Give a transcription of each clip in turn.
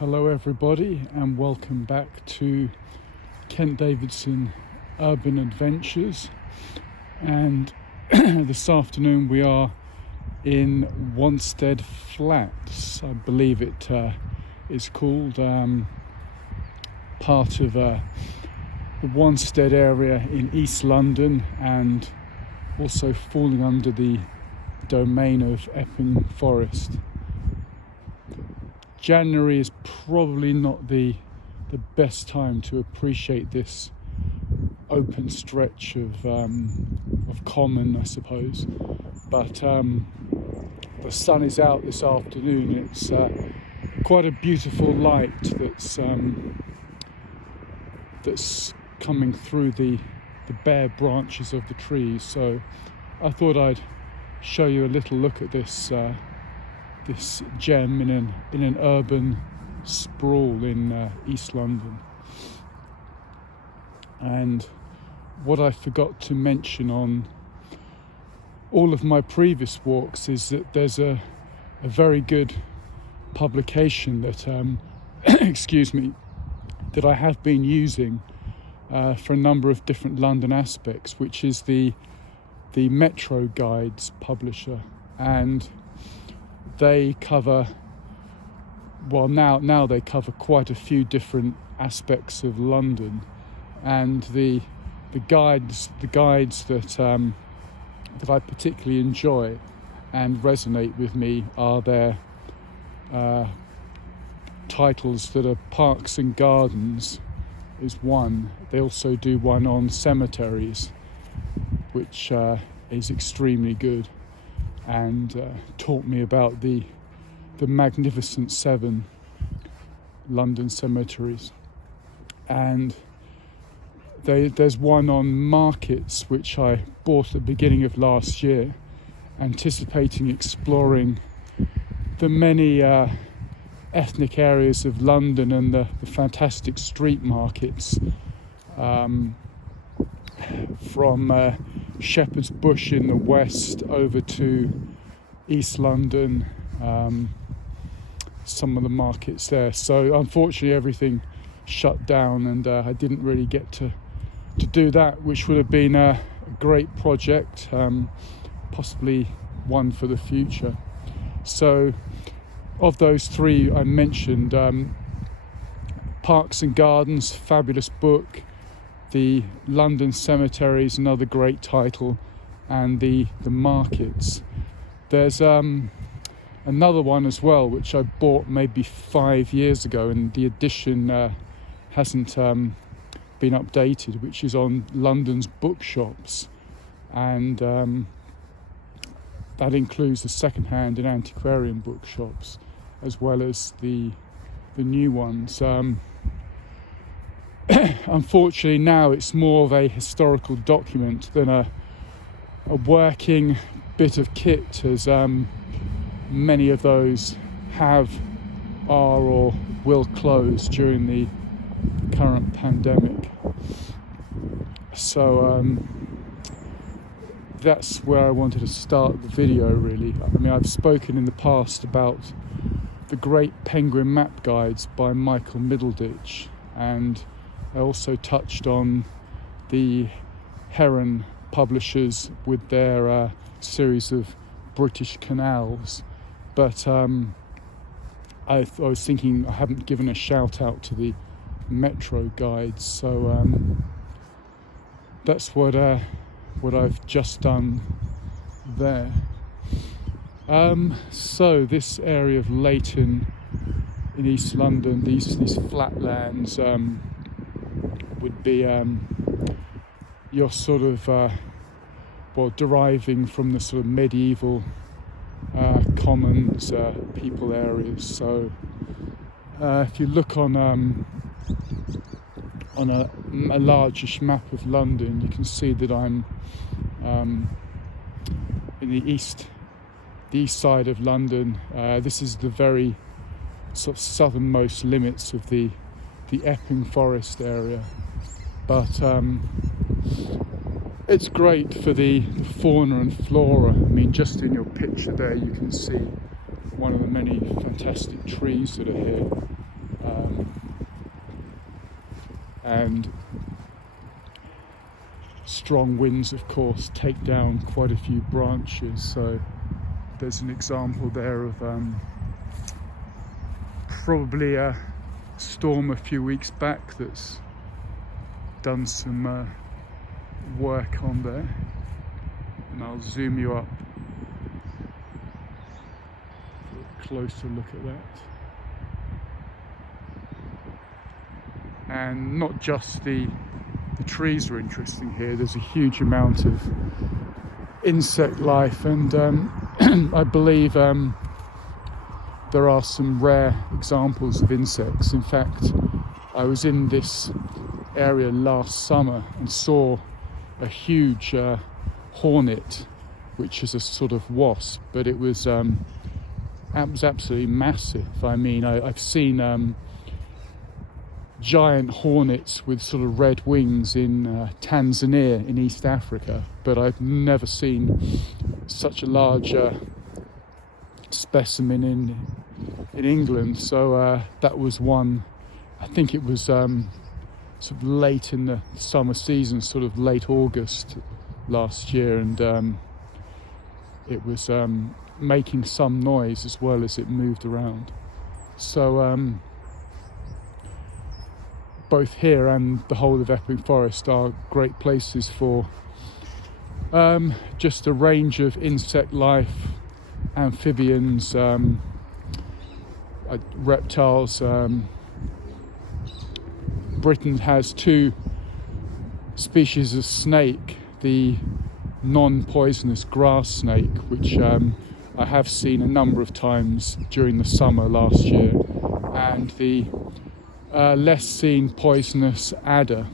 Hello everybody and welcome back to Kent Davidson Urban Adventures, and this afternoon we are in Wanstead Flats, I believe it is called, part of the Wanstead area in East London and also falling under the domain of Epping Forest. January is probably not the best time to appreciate this open stretch of common, I suppose. But the sun is out this afternoon. It's quite a beautiful light that's coming through the bare branches of the trees. So I thought I'd show you a little look at this gem in an urban sprawl in East London. And what I forgot to mention on all of my previous walks is that there's a very good publication that that I have been using for a number of different London aspects, which is the Metro Guides publisher, and they cover, well, now they cover quite a few different aspects of London, and the guides that I particularly enjoy and resonate with me are their titles that are Parks and Gardens is one. They also do one on cemeteries, which is extremely good, and taught me about the Magnificent Seven London cemeteries. And there's one on markets which I bought at the beginning of last year, anticipating exploring the many ethnic areas of London and the fantastic street markets, from Shepherd's Bush in the west over to East London, some of the markets there. So unfortunately everything shut down, and I didn't really get to do that, which would have been a great project, possibly one for the future. So of those three I mentioned, Parks and Gardens, fabulous book. The London Cemeteries, another great title, and the markets. There's another one as well which I bought maybe 5 years ago, and the edition hasn't been updated, which is on London's bookshops, and that includes the second-hand and antiquarian bookshops as well as the new ones. Unfortunately now it's more of a historical document than a working bit of kit, as many of those are or will close during the current pandemic. So that's where I wanted to start the video, really. I mean, I've spoken in the past about the great Penguin Map Guides by Michael Middleditch, and I also touched on the Heron publishers with their series of British canals, but I was thinking I haven't given a shout out to the Metro Guides, so that's what I've just done there. So this area of Leyton in East London, these flatlands, would be your sort of deriving from the sort of medieval commons, people areas. So if you look on a largish map of London, you can see that I'm in the east side of London. This is the very sort of southernmost limits of the Epping Forest area, but it's great for the fauna and flora. I mean, just in your picture there you can see one of the many fantastic trees that are here, And strong winds, of course, take down quite a few branches. So there's an example there of probably a storm a few weeks back that's done some work on there. And I'll zoom you up for a closer look at that. And not just the trees are interesting here. There's a huge amount of insect life, and I believe there are some rare examples of insects. In fact, I was in this area last summer and saw a huge hornet, which is a sort of wasp, but it was absolutely massive. I mean, I've seen giant hornets with sort of red wings in Tanzania in East Africa, but I've never seen such a large specimen in England. So that was one. I think it was sort of late in the summer season, sort of late August last year, and it was making some noise as well as it moved around. So both here and the whole of Epping Forest are great places for just a range of insect life, amphibians, reptiles. Britain has 2 species of snake, the non-poisonous grass snake, which I have seen a number of times during the summer last year, and the less seen poisonous adder.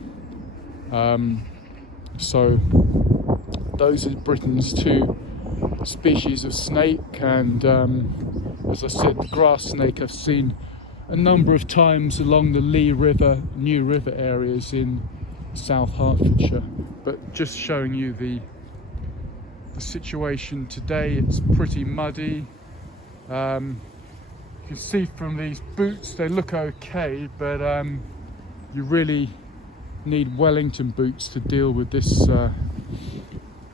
So those are Britain's 2 species of snake, and as I said, the grass snake I've seen a number of times along the Lee River, New River areas in South Hertfordshire. But just showing you the situation today. It's pretty muddy. You can see from these boots they look okay, but you really need Wellington boots to deal with this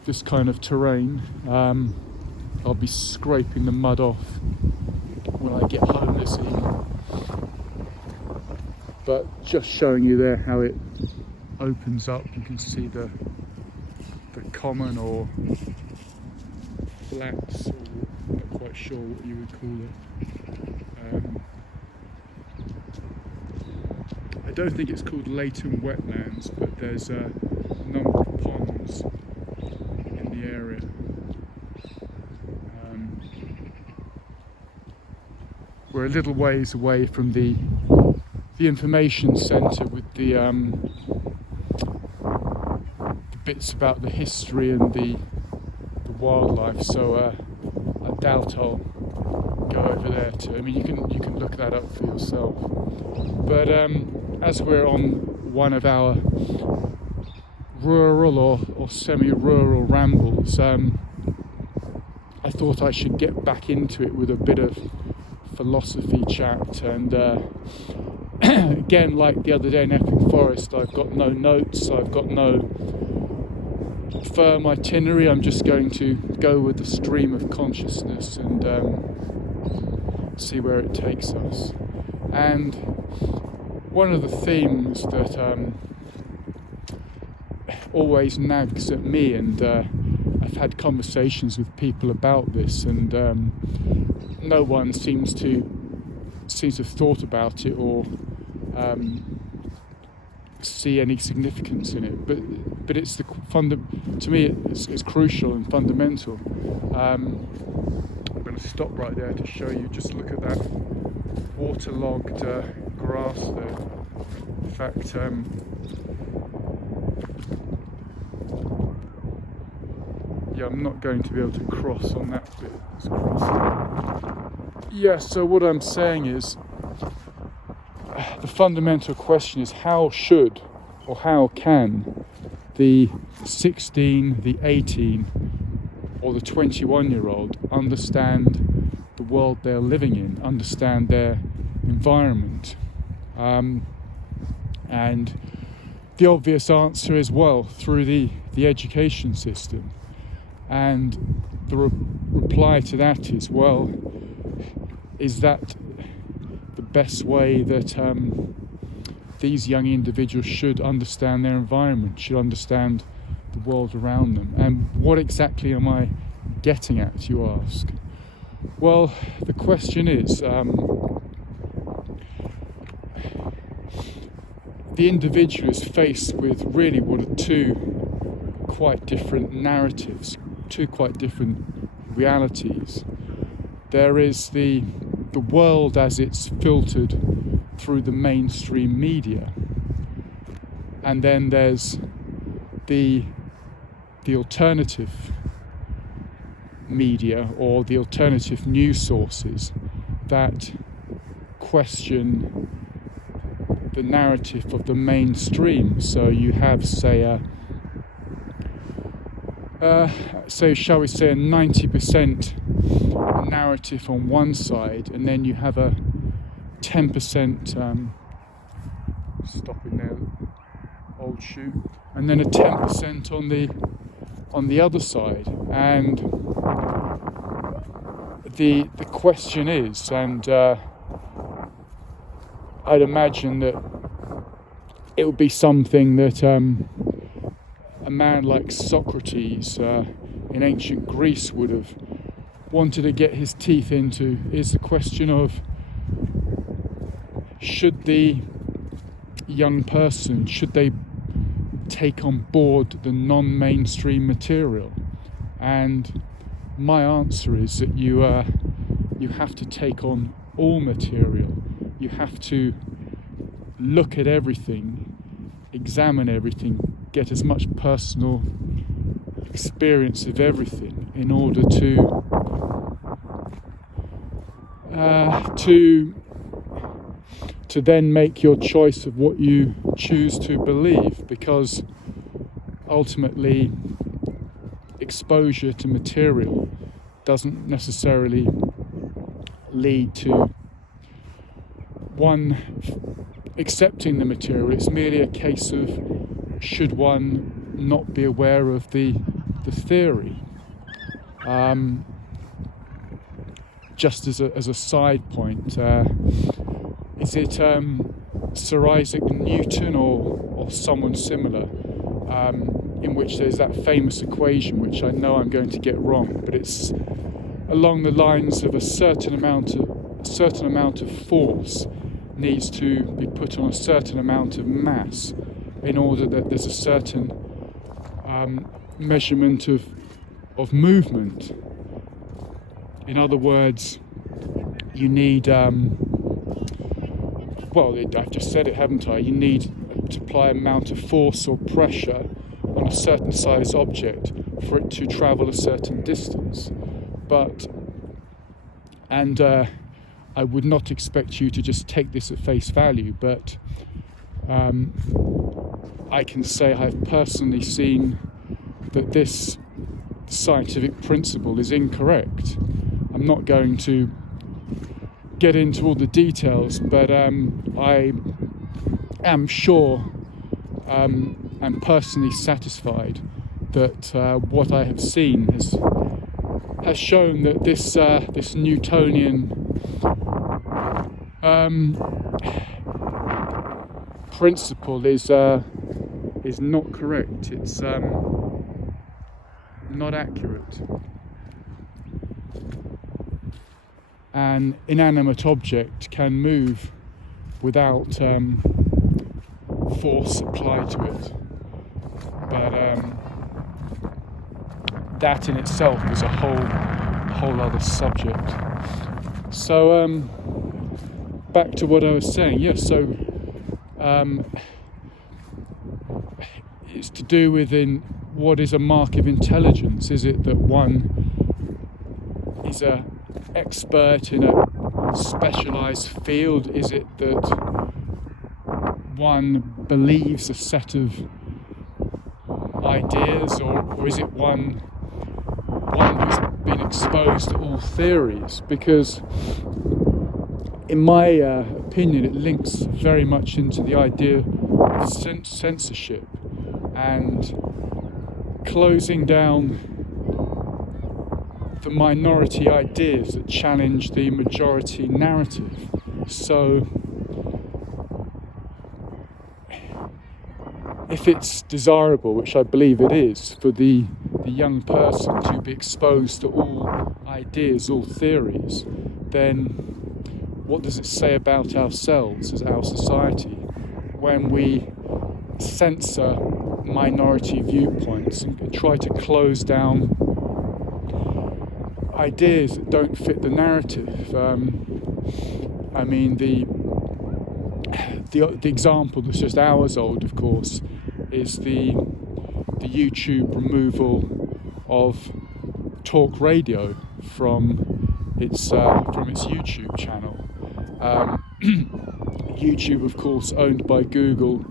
this kind of terrain. I'll be scraping the mud off when I get home this evening. But just showing you there how it opens up. You can see the common or flats, or not quite sure what you would call it. I don't think it's called Leyton wetlands, but there's a number of ponds in the area. We're a little ways away from the information centre with the bits about the history and the wildlife, so I doubt I'll go over there too. I mean, you can look that up for yourself. But as we're on one of our rural or semi-rural rambles, I thought I should get back into it with a bit of philosophy chat. And again, like the other day in Epping Forest, I've got no notes, I've got no firm itinerary. I'm just going to go with the stream of consciousness and see where it takes us. And one of the themes that always nags at me, and I've had conversations with people about this, and no one seems to have thought about it or see any significance in it. But it's to me it's crucial and fundamental. I'm going to stop right there to show you. Just look at that waterlogged grass there. In fact, yeah, I'm not going to be able to cross on that bit. Let's cross. Yeah, so what I'm saying is, the fundamental question is, how should or how can the 16, the 18 or the 21-year-old understand the world they're living in, understand their environment? And the obvious answer is, well, through the education system. And the reply to that is, well, is that the best way that these young individuals should understand their environment, should understand the world around them? And what exactly am I getting at, you ask? Well, the question is, the individual is faced with really what are two quite different narratives, two quite different realities. There is the world as it's filtered through the mainstream media, and then there's the alternative media or the alternative news sources that question the narrative of the mainstream. So you have, shall we say, a 90% narrative on one side, and then you have a 10% stopping there, old shoot, and then a 10% on the other side. And the question is, and I'd imagine that it would be something that a man like Socrates in ancient Greece would have wanted to get his teeth into, is the question of, should the young person, should they take on board the non-mainstream material? And my answer is that you have to take on all material. You have to look at everything, examine everything, get as much personal experience of everything in order to then make your choice of what you choose to believe, because ultimately exposure to material doesn't necessarily lead to one accepting the material. It's merely a case of, should one not be aware of the theory? Just as a side point, is it Sir Isaac Newton or someone similar, in which there's that famous equation, which I know I'm going to get wrong, but it's along the lines of a certain amount of force needs to be put on a certain amount of mass in order that there's a certain measurement of movement. In other words, you need, I've just said it, haven't I? You need to apply an amount of force or pressure on a certain size object for it to travel a certain distance. I would not expect you to just take this at face value, but I can say I've personally seen that this scientific principle is incorrect. I'm not going to get into all the details, but I am sure and personally satisfied that what I have seen has shown that this Newtonian principle is not correct. It's not accurate. An inanimate object can move without force applied to it, but that in itself is a whole other subject. So back to what I was saying. Yes, so it's to do with what is a mark of intelligence. Is it that one is a expert in a specialized field? Is it that one believes a set of ideas, or is it one who's been exposed to all theories? Because in my opinion, it links very much into the idea of censorship and closing down the minority ideas that challenge the majority narrative. So if it's desirable, which I believe it is, for the young person to be exposed to all ideas, all theories, then what does it say about ourselves as our society when we censor minority viewpoints and try to close down ideas that don't fit the narrative? I mean, the example that's just hours old, of course, is the YouTube removal of talk radio from its YouTube channel. YouTube, of course, owned by Google,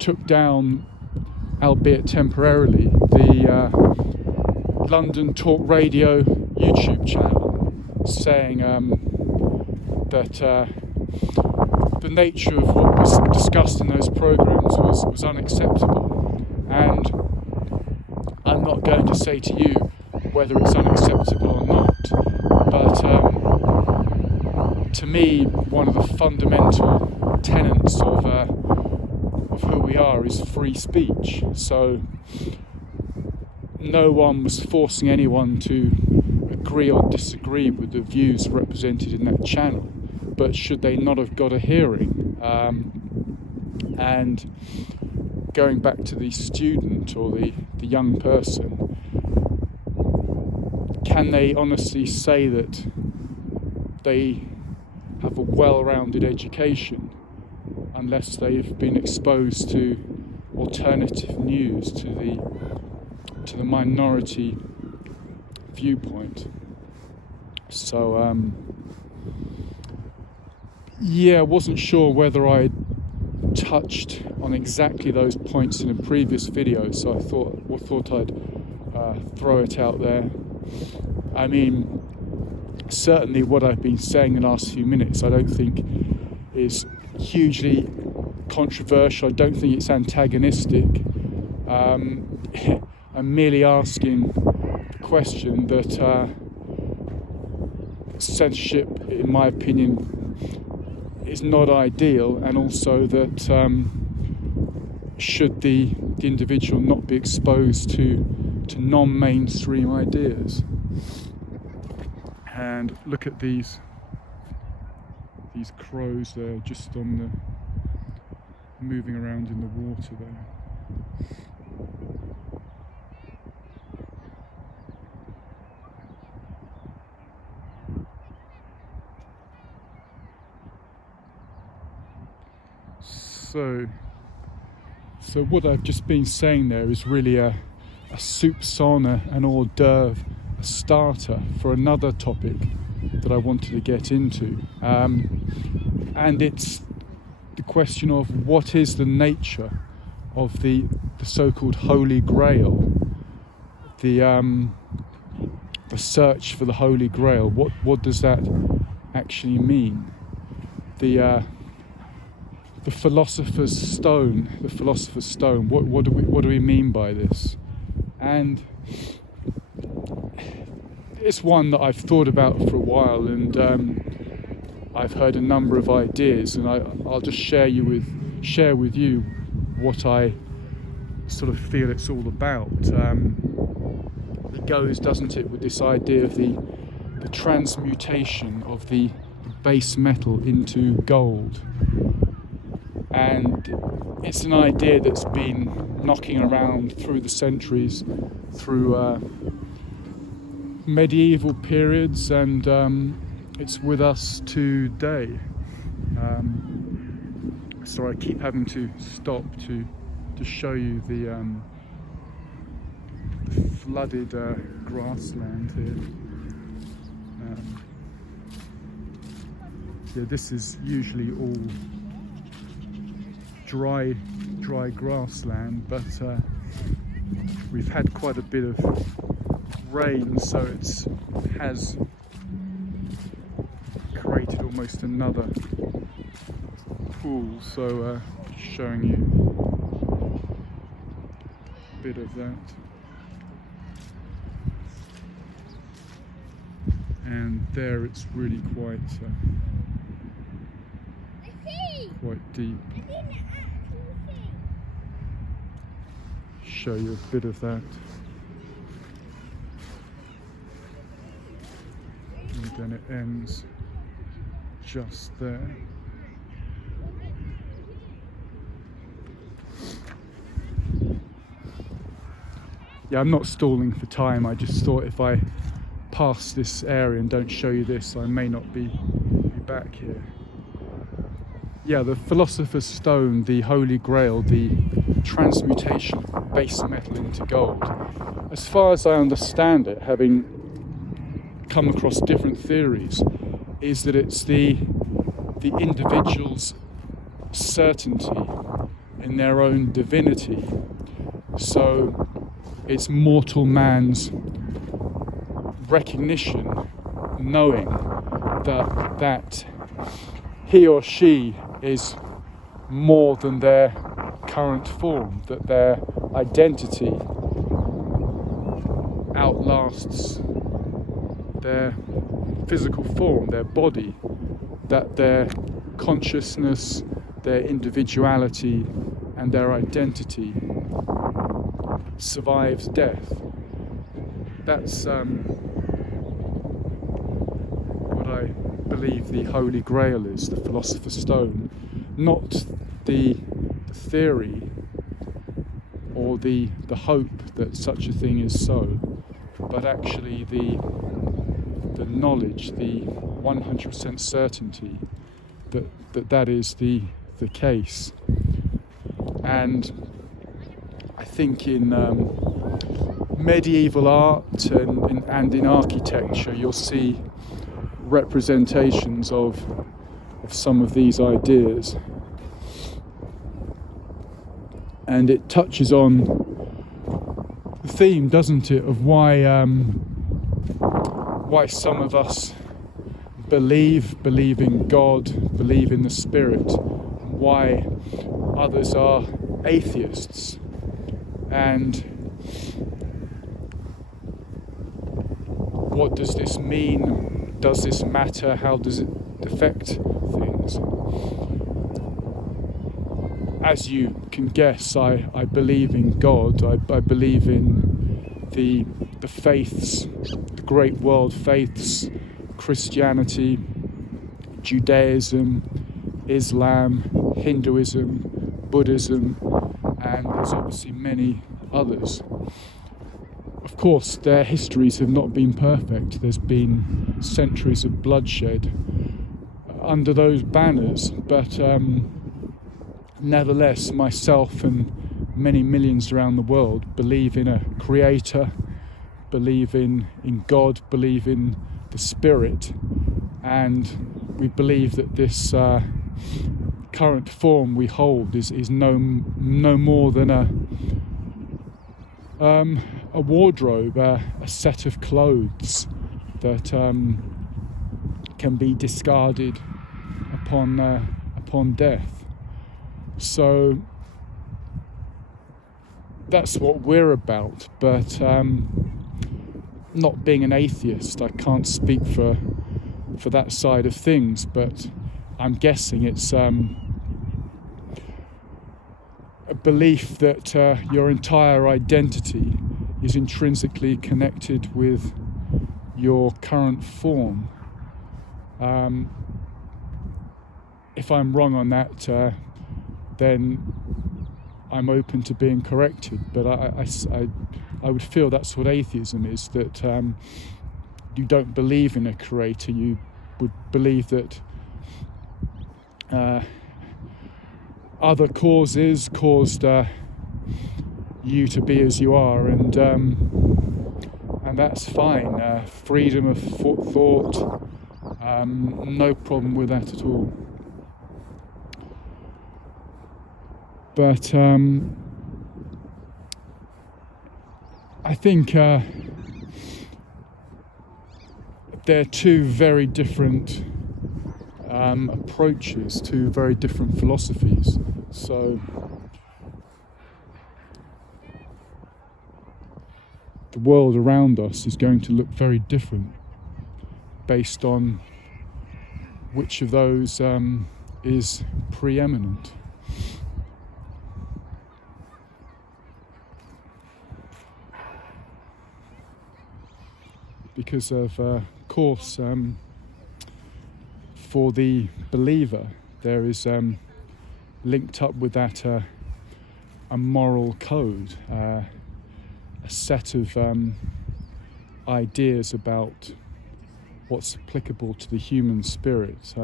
took down, albeit temporarily, the London Talk Radio YouTube channel, saying that the nature of what was discussed in those programs was unacceptable. And I'm not going to say to you whether it's unacceptable or not, but to me, one of the fundamental tenets of who we are is free speech. So no one was forcing anyone to agree or disagree with the views represented in that channel, but should they not have got a hearing? And going back to the student or the young person, can they honestly say that they have a well-rounded education unless they've been exposed to alternative news, to the minority viewpoint? So I wasn't sure whether I touched on exactly those points in a previous video, so I thought I'd throw it out there. I mean, certainly what I've been saying in the last few minutes I don't think is hugely controversial. I don't think it's antagonistic. I'm merely asking the question that censorship, in my opinion, is not ideal, and also that should the individual not be exposed to non-mainstream ideas. And look at these crows there, just on the moving around in the water there. So what I've just been saying there is really a soupçon, an hors d'oeuvre, a starter for another topic that I wanted to get into, and it's the question of what is the nature of the so-called Holy Grail, the search for the Holy Grail. What does that actually mean? The philosopher's stone. What do we mean by this? And it's one that I've thought about for a while, and I've heard a number of ideas, and I'll just share with you what I sort of feel it's all about. It goes, doesn't it, with this idea of the transmutation of the base metal into gold. And it's an idea that's been knocking around through the centuries, through medieval periods, and it's with us today. So I keep having to stop to show you the flooded grassland here. This is usually all dry grassland, but we've had quite a bit of rain, so it has created almost another pool. So showing you a bit of that. And there it's really quite deep. Show you a bit of that. And then it ends just there. Yeah, I'm not stalling for time. I just thought if I pass this area and don't show you this, I may not be back here. Yeah, the Philosopher's Stone, the Holy Grail, the transmutation of base metal into gold. As far as I understand it, having come across different theories, is that it's the individual's certainty in their own divinity. So it's mortal man's recognition, knowing that he or she is more than their current form, that their identity outlasts their physical form, their body, that their consciousness, their individuality and their identity survives death. That's what I believe the Holy Grail is, the Philosopher's Stone. Not the theory or the hope that such a thing is so, but actually the knowledge, the 100% certainty that is the case. And I think in medieval art and in architecture you'll see representations of some of these ideas, and it touches on the theme, doesn't it, of why some of us believe in God, believe in the Spirit, why others are atheists. And what does this mean? Does this matter? How does it affect things? As you can guess, I believe in God. I believe in the faiths, the great world faiths, Christianity, Judaism, Islam, Hinduism, Buddhism, and there's obviously many others. Of course, their histories have not been perfect. There's been centuries of bloodshed under those banners, but nevertheless, myself and many millions around the world believe in a creator, believe in God, believe in the Spirit, and we believe that this current form we hold is no more than a wardrobe, a set of clothes that can be discarded upon death. So that's what we're about. But not being an atheist, I can't speak for that side of things, but I'm guessing it's a belief that your entire identity is intrinsically connected with your current form. If I'm wrong on that, then I'm open to being corrected, but I would feel that's what atheism is, that you don't believe in a creator, you would believe that other causes caused you to be as you are, and that's fine. Freedom of thought, no problem with that at all. But I think they're two very different approaches to very different philosophies. So the world around us is going to look very different based on which of those is preeminent. Because of course, for the believer, there is linked up with that a moral code, a set of ideas about what's applicable to the human spirit,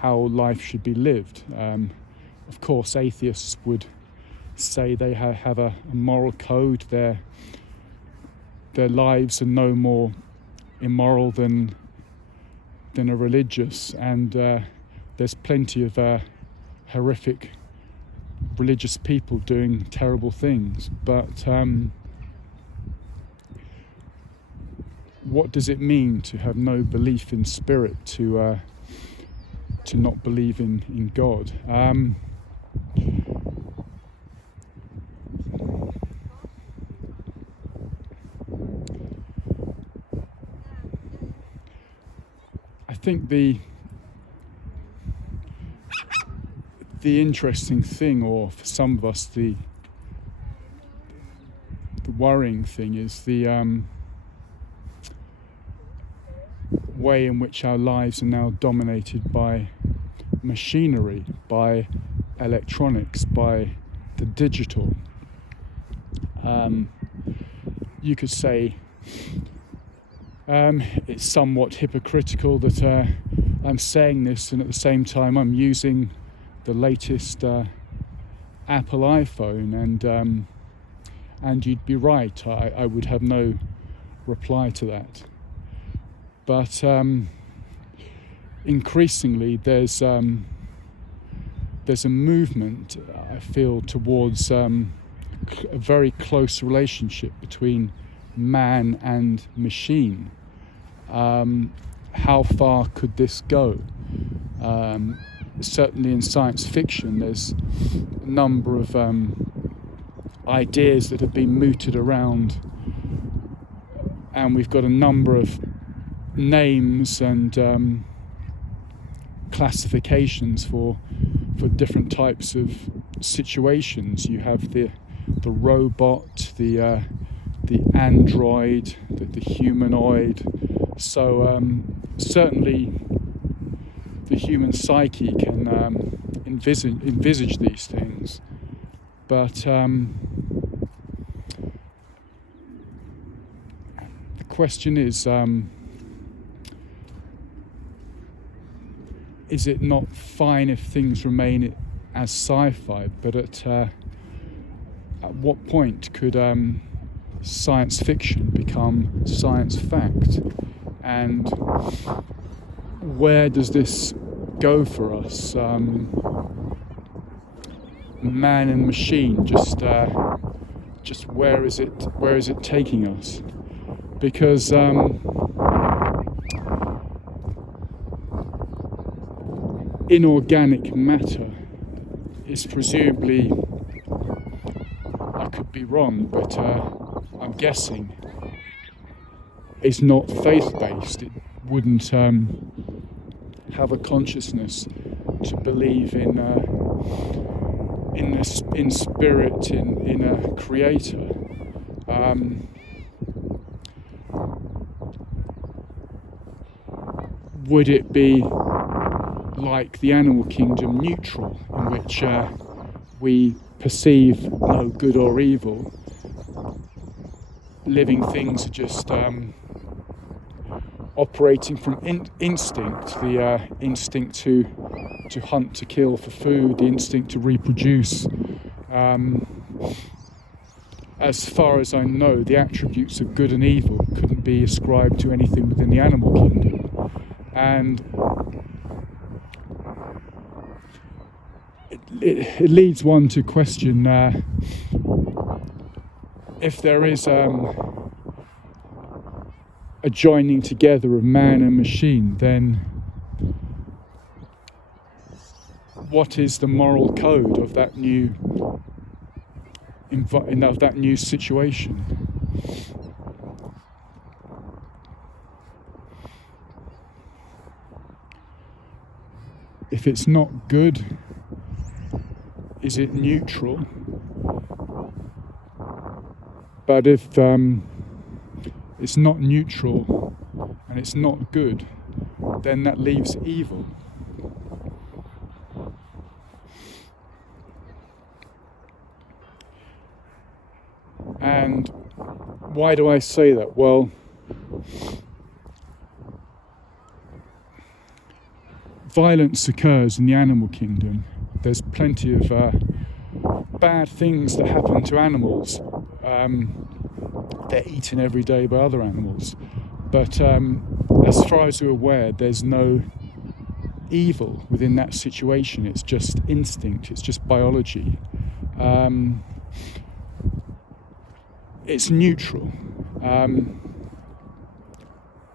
how life should be lived. Of course, atheists would say they have a moral code. Their lives are no more immoral than a religious, and there's plenty of horrific religious people doing terrible things. But what does it mean to have no belief in spirit, to not believe in God? I think the interesting thing, or for some of us the worrying thing, is the way in which our lives are now dominated by machinery, by electronics, by the digital. You could say it's somewhat hypocritical that I'm saying this, and at the same time I'm using the latest Apple iPhone, and you'd be right, I would have no reply to that. But increasingly there's a movement, I feel, towards a very close relationship between man and machine. How far could this go? Certainly in science fiction there's a number of ideas that have been mooted around, and we've got a number of names and classifications for different types of situations. You have the robot, the android, the humanoid. So certainly the human psyche can envisage these things, but the question is it not fine if things remain as sci-fi? But at what point could science fiction become science fact? And where does this go for us? Man and machine, just where is it taking us? Because inorganic matter is presumably, I could be wrong, but I'm guessing, is not faith-based. It wouldn't have a consciousness to believe in spirit, in a creator. Would it be like the animal kingdom, neutral, in which we perceive no good or evil? Living things are just operating from instinct, the instinct to hunt, to kill for food, the instinct to reproduce. As far as I know, the attributes of good and evil couldn't be ascribed to anything within the animal kingdom. And it leads one to question if there is a a joining together of man and machine, then what is the moral code of that new situation? If it's not good, is it neutral? But if it's not neutral and it's not good, then that leaves evil. And why do I say that? Well, violence occurs in the animal kingdom. There's plenty of bad things that happen to animals. They're eaten every day by other animals. But as far as we're aware, there's no evil within that situation. It's just instinct, it's just biology. It's neutral.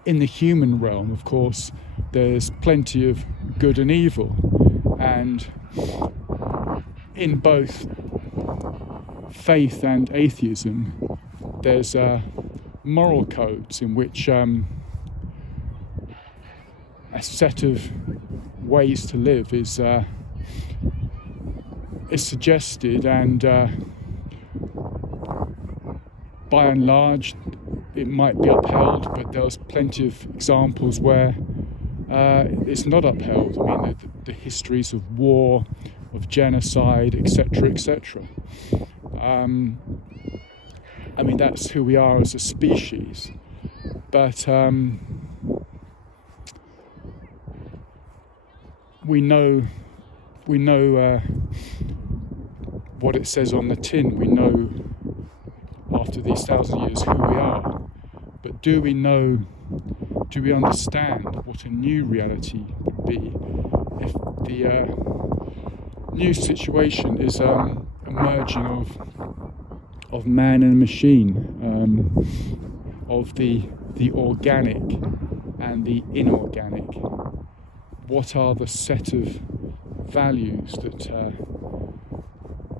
In the human realm, of course, there's plenty of good and evil, and in both faith and atheism, there's moral codes in which a set of ways to live is suggested, and by and large it might be upheld, but there's plenty of examples where it's not upheld. I mean, the histories of war, of genocide, etc., etc. I mean, that's who we are as a species. But we know what it says on the tin. We know after these 1,000 years who we are. But do we understand what a new reality would be if the new situation is a merging of man and machine, of the organic and the inorganic? What are the set of values that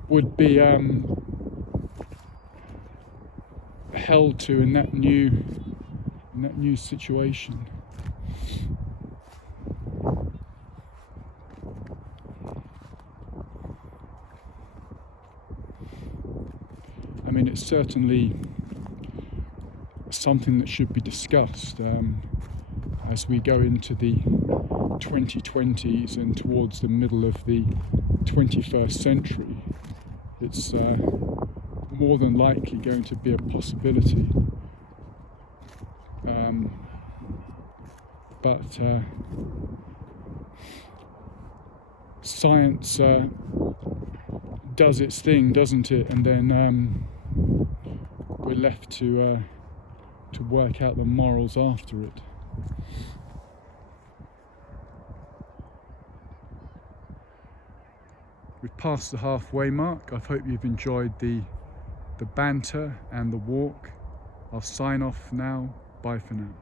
would be held to in that new situation? I mean, it's certainly something that should be discussed as we go into the 2020s and towards the middle of the 21st century. It's more than likely going to be a possibility. But science does its thing, doesn't it? And then we're left to work out the morals after it. We've passed the halfway mark. I hope you've enjoyed the banter and the walk. I'll sign off now. Bye for now.